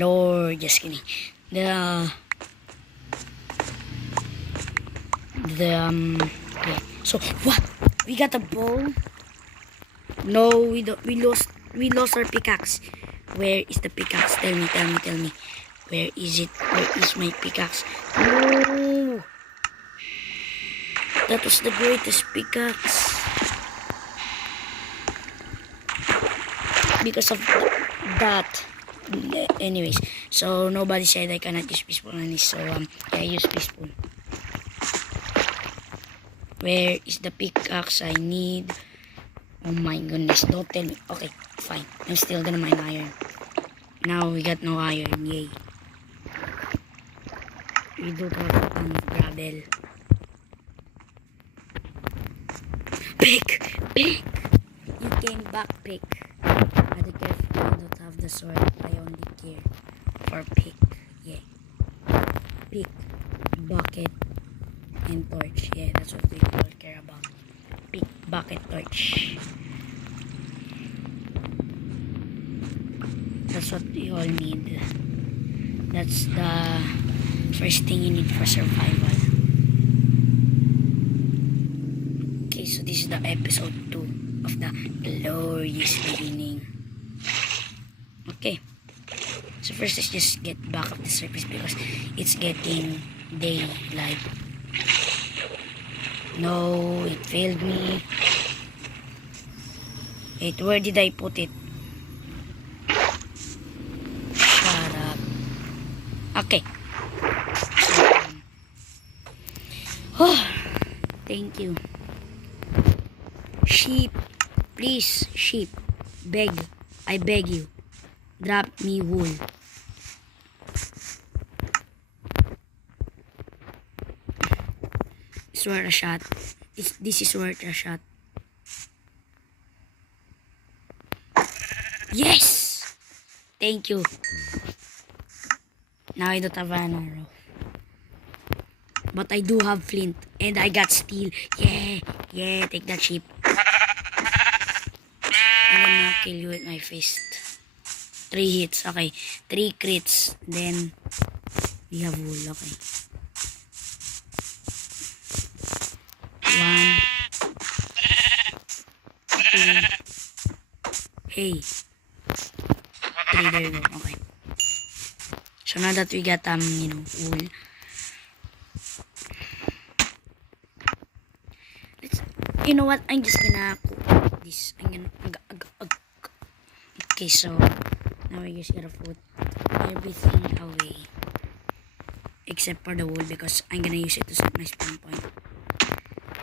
lore. Just kidding. Okay. So what? We got a bow. No, we don't. We lost our pickaxe. Where is the pickaxe? Tell me. Where is it? Where is my pickaxe? No! That was the greatest pickaxe. Because of that. Anyways, so nobody said I cannot use peaceful on this. So I use peaceful. Where is the pickaxe I need? Oh my goodness, don't tell me. Okay, fine. I'm still gonna mine iron. Now we got no iron, yay. We don't have gravel. Pick! You came back, pick. I don't care if I don't have the sword. I only care for pick. Yeah. Pick, bucket, and torch. Yeah, that's what we all care about. Pick, bucket, torch. That's what we all need. That's the first thing you need for survival. Okay, so this is the episode 2 of the glorious beginning. Okay. So first let's just get back of the surface because it's getting daylight. No, it failed me. Wait, where did I put it? Shut up. Okay. Oh, thank you. Sheep, please, sheep. I beg you. Drop me wool. It's worth a shot. This is worth a shot. Yes! Thank you. Now I don't have an arrow. But I do have flint. And I got steel. Yeah, take that sheep. I'm gonna kill you with my fist. 3 hits, okay. 3 crits. Then, we have wool, okay. 1, 2. Hey. 3, there you go, okay. So now that we got, wool. You know what? I'm just gonna cook this. Okay, so now we just gotta put everything away except for the wool because I'm gonna use it to set my spawn point.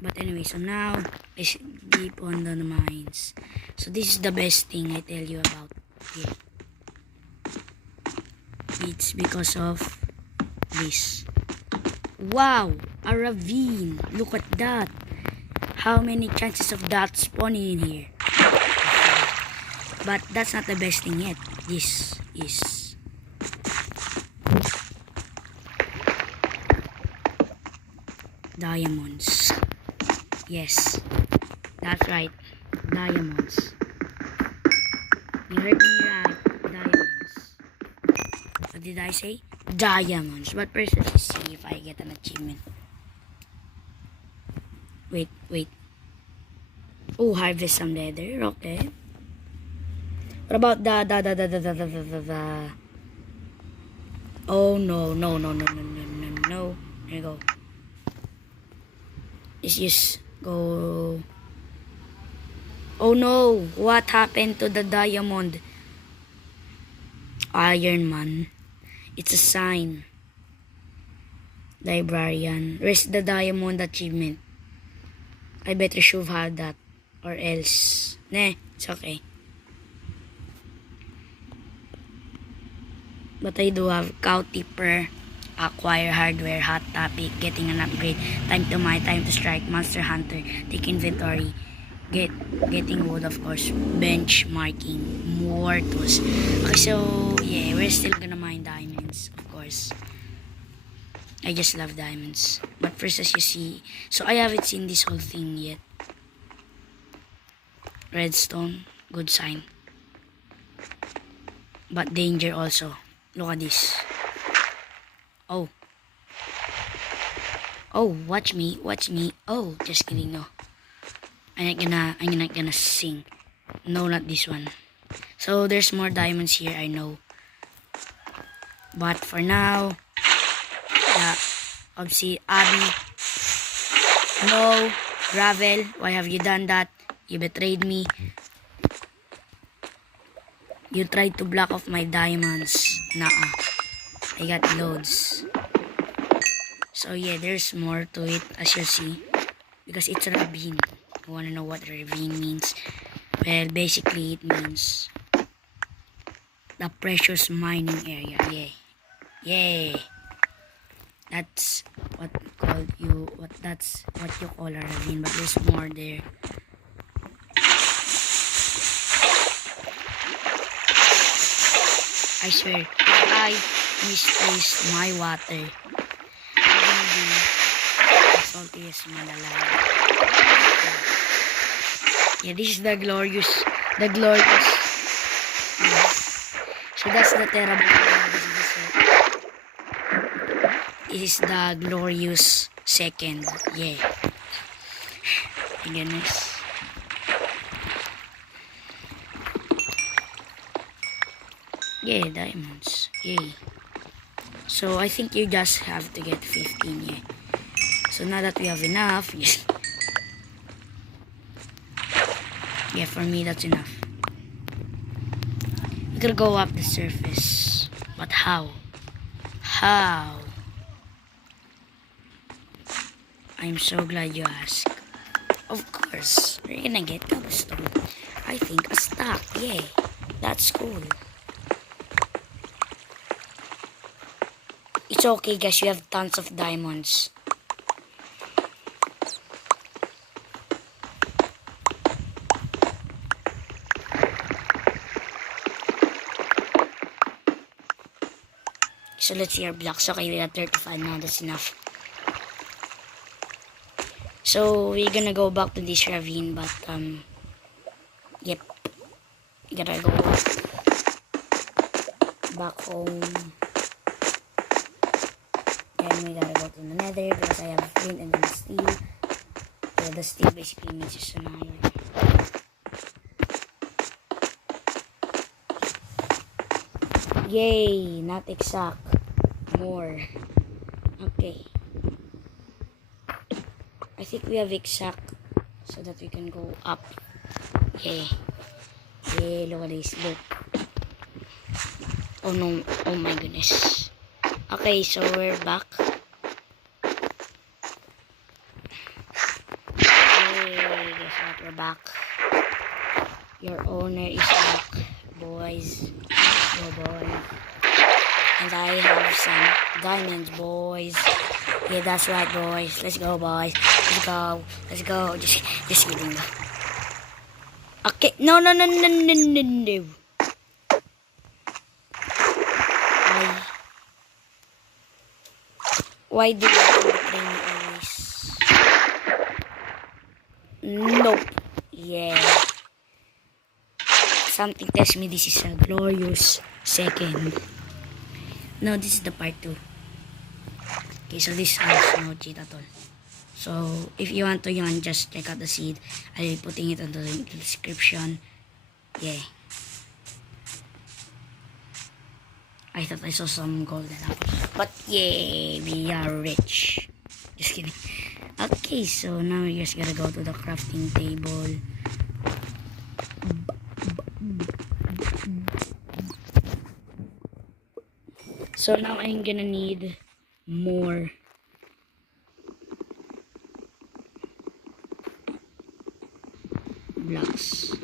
But anyway, so now let's deep on the mines. So this is the best thing I tell you about here. It's because of this. Wow, a ravine. Look at that. How many chances of that spawning in here? But that's not the best thing yet. This is diamonds. Yes, that's right. Diamonds. You heard me right. Diamonds. What did I say? Diamonds. But first, let's see if I get an achievement. Wait. Oh, harvest some leather. Okay. What about the Oh no. There you go. Let's just go. Oh no, what happened to the diamond? Iron Man. It's a sign. Librarian. Where's the diamond achievement? I better should have had that. Or else. Nah, it's okay. But I do have cow tipper, acquire hardware, hot topic, getting an upgrade, time to mine, time to strike, monster hunter, take inventory, getting wood of course, benchmarking, more tools. Okay, so yeah, we're still gonna mine diamonds, of course. I just love diamonds. But first, as you see, so I haven't seen this whole thing yet. Redstone, good sign. But danger also. Look at this. Oh. Oh, watch me. Oh, just kidding, no. I'm not gonna sing. No, not this one. So there's more diamonds here, I know. But for now, yeah, obviously, Abby. No, Gravel, why have you done that? You betrayed me. You tried to block off my diamonds. Nah, I got loads. So yeah, there's more to it, as you see. Because it's a ravine. You wanna know what a ravine means? Well, basically it means the precious mining area. Yeah. Yeah. That's what you call a ravine, but there's more there. I swear, if I misplace my water, I'm gonna be the saltiest Malalag. Yeah, this is the glorious. Yeah. So that's the terrible. This is the glorious second. Yeah. My goodness. Yeah, diamonds. Yay. So I think you just have to get 15, yeah. So now that we have enough, yeah, for me that's enough. We could go up the surface. But how? How? I'm so glad you asked. Of course, we're gonna get cobblestone. I think a stack, yeah. That's cool. It's okay guys, you have tons of diamonds. So let's see our blocks. Okay, we got 35 now, that's enough. So we're gonna go back to this ravine, but yep. We gotta go back home. Then we gotta go to the nether because I have flint and then steel. So the steel basically means it's an iron. Yay! Not exact. More. Okay. I think we have exact so that we can go up. Yeah. Yeah, look at this. Look. Oh no. Oh my goodness. Okay, so we're back. Hey, guess what? We're back. Your owner is back, boys. Go, boys. And I have some diamonds, boys. Yeah, that's right, boys. Let's go, boys. Let's go. Let's go. Just kidding. Okay. No. Why do you betray me always? Nope. Yeah. Something tells me this is a glorious second. No, this is the part 2. Okay, so this has no cheat at all. So, if you want to just check out the seed. I'll be putting it in the description. Yeah. I thought I saw some golden apples. But yeah, we are rich. Just kidding. Okay, so now we just gotta go to the crafting table. So now I'm gonna need more blocks.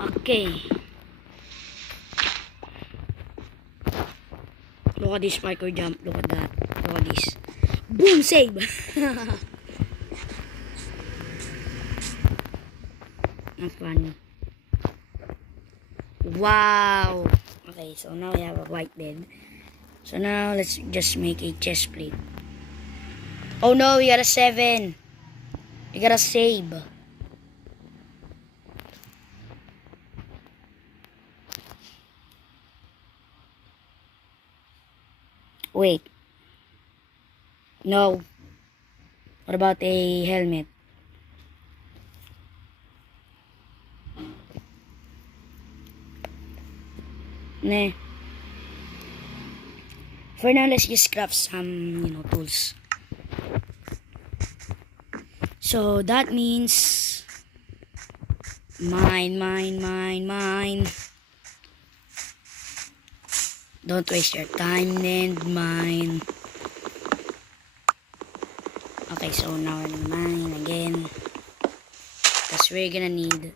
Okay. Look at this parkour jump. Look at that. Look at this. Boom! Save! Not funny. Wow! Okay, so now we have a white bed. So now let's just make a chest plate. Oh no, we got a 7. We gotta save. Wait. No. What about a helmet? Nah. For now, let's just craft some, tools. So that means mine. Don't waste your time, then mine. Okay, so now we're gonna mine again. Because we're gonna need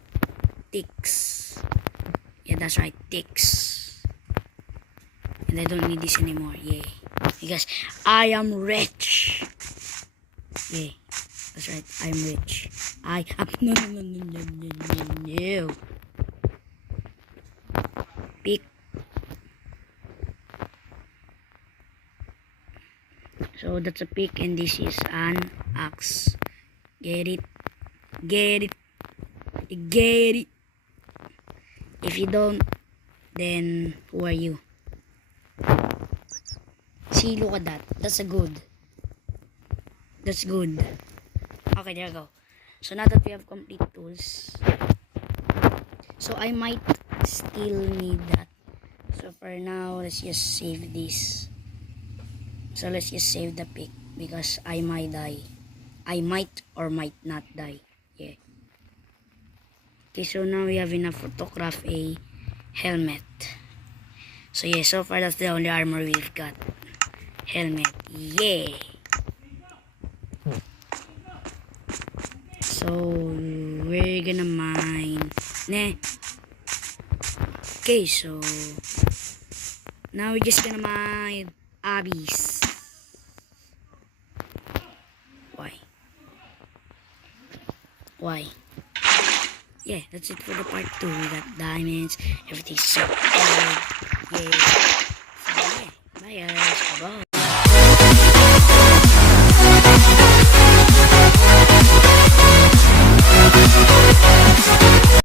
ticks. Yeah, that's right, ticks. And I don't need this anymore, yay. Because I am rich. Yay, that's right, I'm rich. No. Pick. So that's a pick and this is an axe. Get it? If you don't, then who are you? See, look at that. That's good. Okay, there you go. So now that we have complete tools, so I might still need that. So for now, let's just save this. So let's just save the pick because I might die. I might or might not die. Yeah. Okay, so now we have enough to craft a helmet. So yeah, so far that's the only armor we've got. Helmet. Yeah. So we're gonna mine. Nah. Okay, so now we're just gonna mine abys. Why? Yeah, that's it for the part 2. We got diamonds. Everything's so good. Yay.